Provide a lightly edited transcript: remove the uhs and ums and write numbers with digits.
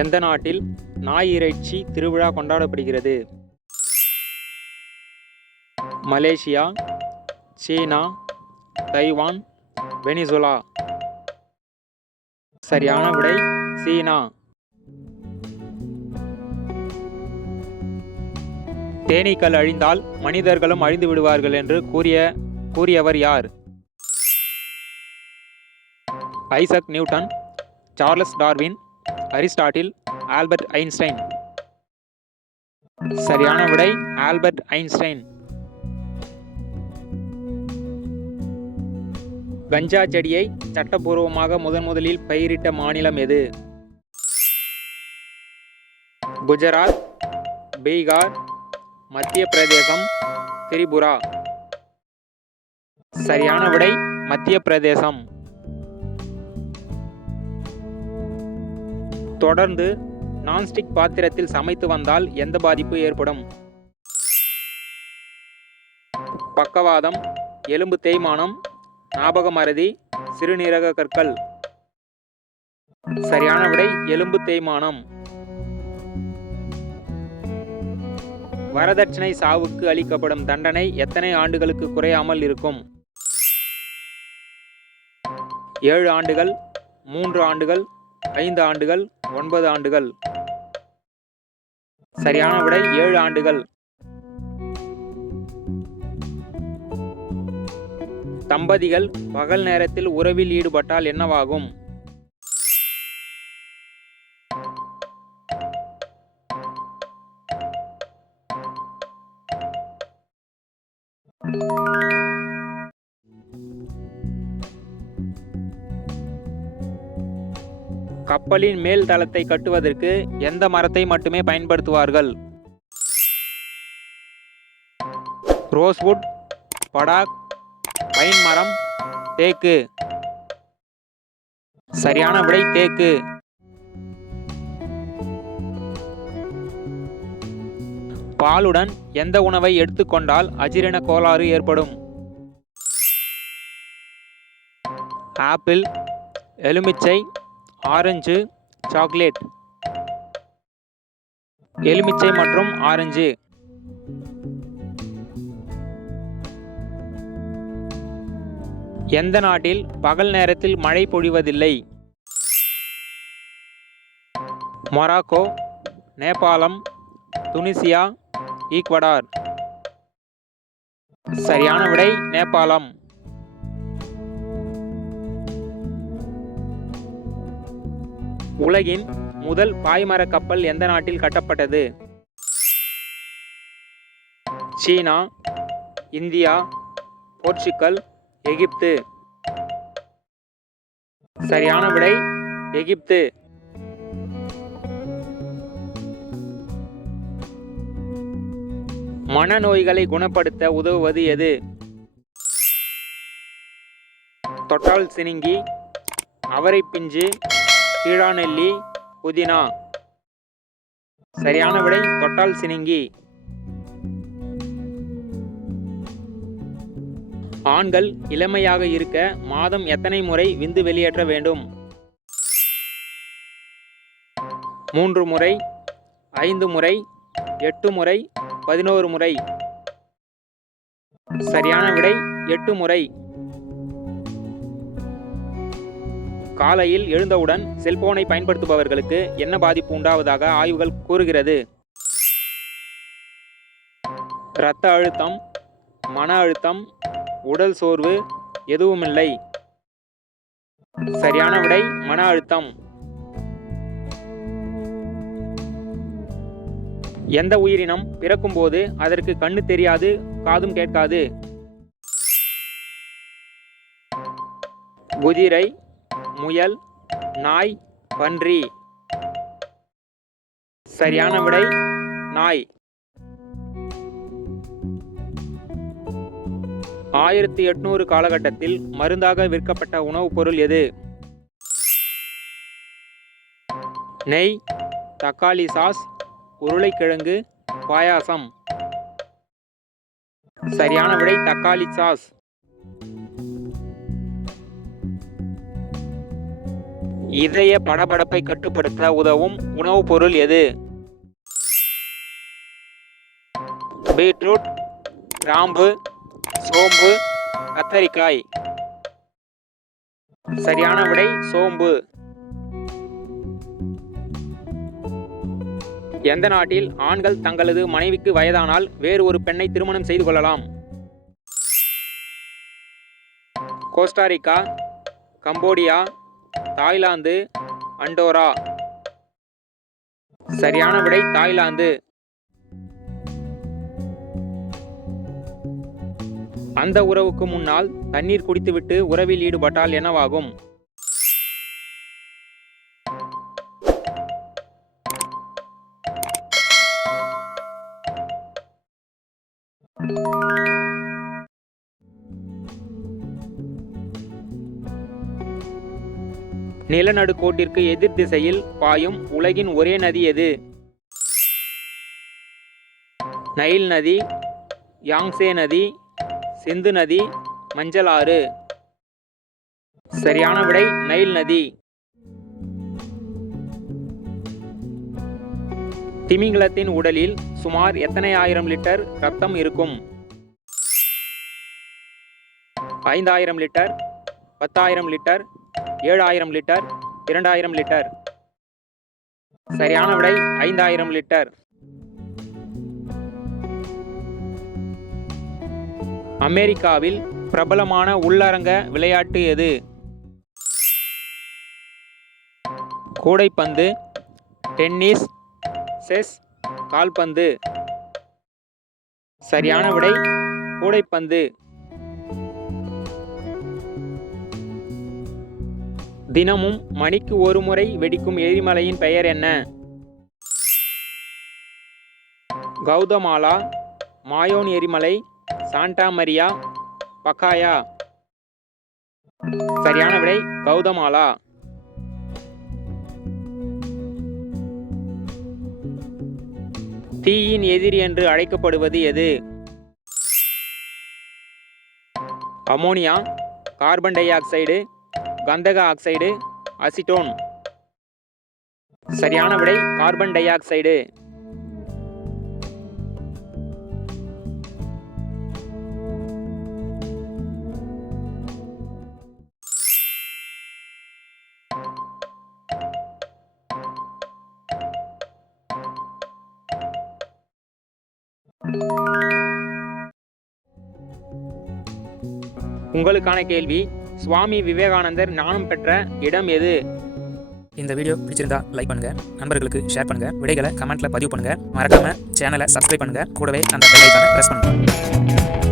எந்த நாட்டில் நாய் இறைச்சி திருவிழா கொண்டாடப்படுகிறது? மலேசியா, சீனா, தைவான், வெனிசுலா. சரியான விடை சீனா. தேனீக்கள் அழிந்தால் மனிதர்களும் அழிந்து விடுவார்கள் என்று கூறியவர் யார்? Isaac Newton, Charles Darwin, Aristotle, Albert Einstein. சரியான விடை ஆல்பர்ட் ஐன்ஸ்டைன். கஞ்சா செடியை சட்டபூர்வமாக முதலில் பயிரிட்ட மாநிலம் எது? குஜராத், பீகார், மத்திய பிரதேசம், திரிபுரா. சரியான விடை மத்திய பிரதேசம். தொடர்ந்து நான்ஸ்டிக் பாத்திரத்தில் சமைத்து வந்தால் எந்த பாதிப்பு ஏற்படும்? பக்கவாதம், எலும்பு தேய்மானம், ஞாபக மறதி, சிறுநீரக கற்கள். சரியான விடை எலும்பு தேய்மானம். வரதட்சணை சாவுக்கு அளிக்கப்படும் தண்டனை எத்தனை ஆண்டுகளுக்கு குறையாமல் இருக்கும்? 7 ஆண்டுகள், 3 ஆண்டுகள், 5 ஆண்டுகள், 9 ஆண்டுகள். சரியான விடை 7 ஆண்டுகள். தம்பதிகள் பகல் நேரத்தில் உறவில் ஈடுபட்டால் என்னவாகும்? கப்பலின் மேல் தளத்தை கட்டுவதற்கு எந்த மரத்தை மட்டுமே பயன்படுத்துவார்கள்? ரோஸ்வுட், படாக், பைன் மரம், தேக்கு. சரியான விடை தேக்கு. பாலுடன் எந்த உணவை எடுத்துக்கொண்டால் அஜீரண கோளாறு ஏற்படும்? ஆப்பிள், எலுமிச்சை, ஆரஞ்சு, சாக்லேட். எலுமிச்சை மற்றும் ஆரஞ்சு. எந்த நாட்டில் பகல் நேரத்தில் மழை பொழிவதில்லை? மொராக்கோ, நேபாளம், துனிசியா, ஈக்வடார். சரியான விடை நேபாளம். உலகின் முதல் பாய்மர கப்பல் எந்த நாட்டில் கட்டப்பட்டது? சீனா, இந்தியா, போர்ச்சுகல், எகிப்து. சரியான விடை எகிப்து. மனநோய்களை குணப்படுத்த உதவுவது எது? தொட்டால் சினிங்கி, அவரை பிஞ்சு, கீழாநெல்லி, புதினா. சரியான விடை தொட்டால் சினிங்கி. ஆண்கள் இளமையாக இருக்க மாதம் எத்தனை முறை விந்து வெளியேற்ற வேண்டும்? 3 முறை, 5 முறை, 8 முறை, 11 முறை. சரியான விடை 8 முறை. காலையில் எழுந்தவுடன் செல்போனை பயன்படுத்துபவர்களுக்கு என்ன பாதிப்பு உண்டாவதாக ஆய்வுகள் கூறுகிறது? இரத்த அழுத்தம், மன அழுத்தம், உடல் சோர்வு, எதுவுமில்லை. சரியான விடை மன அழுத்தம். எந்த உயிரினம் பிறக்கும்போது அதற்கு கண்ணு தெரியாது, காதும் கேட்காது? குதிரை, முயல், நாய், பன்றி. சரியான விடை நாய். 1800 காலகட்டத்தில் மருந்தாக விற்கப்பட்ட உணவுப் பொருள் எது? நெய், தக்காளி சாஸ், உருளைக்கிழங்கு, பாயாசம். சரியான விடை தக்காளி சாஸ். இதய படபடப்பை கட்டுப்படுத்த உதவும் உணவுப் பொருள் எது? பீட்ரூட், கிராம்பு, சோம்பு, கத்தரிக்காய். சரியான விடை சோம்பு. எந்த நாட்டில் ஆண்கள் தங்களது மனைவிக்கு வயதானால் வேறு ஒரு பெண்ணை திருமணம் செய்து கொள்ளலாம்? Costa Rica, Cambodia, Thailand, Andorra. சரியான விடை தாய்லாந்து. அந்த உறவுக்கு முன்னால் தண்ணீர் குடித்துவிட்டு உறவில் ஈடுபட்டால் என்னவாகும்? நிலநடுக்கோட்டிற்கு எதிர் திசையில் பாயும் உலகின் ஒரே நதி எது? நைல் நதி, யாங்சே நதி, சிந்து நதி, மஞ்சள் ஆறு. சரியான விடை நைல் நதி. திமிங்கலத்தின் உடலில் சுமார் எத்தனை ஆயிரம் லிட்டர் ரத்தம் இருக்கும்? 5000 லிட்டர், 10,000 லிட்டர், 7,000 லிட்டர், 2,000 லிட்டர். சரியான விடை 5000 லிட்டர். அமெரிக்காவில் பிரபலமான உள்ளரங்க விளையாட்டு எது? கூடைப்பந்து, டென்னிஸ், செஸ், கால்பந்து. சரியான விடை கூடைப்பந்து. தினமும் மணிக்கு ஒரு முறை வெடிக்கும் எரிமலையின் பெயர் என்ன? கவுதமாலா, மாயோன் எரிமலை, சாண்டா மரியா, பக்காயா. சரியான விடை கவுதமாலா. தீயின் எதிரி என்று அழைக்கப்படுவது எது? அமோனியா, கார்பன் டை ஆக்சைடு, கந்தக ஆக்சைடு, அசிட்டோன். சரியான விடை கார்பன் டை ஆக்சைடு. உங்களுக்கான கேள்வி, சுவாமி விவேகானந்தர் ஞானம் பெற்ற இடம் எது? இந்த வீடியோ பிடிச்சிருந்தா லைக் பண்ணுங்க, நண்பர்களுக்கு ஷேர் பண்ணுங்க, விடைகளை கமெண்ட்ல பதிவு பண்ணுங்க, மறக்காம சேனலை சப்ஸ்கிரைப் பண்ணுங்க, கூடவே அந்த பெல் ஐகானை பிரஸ் பண்ணுங்க.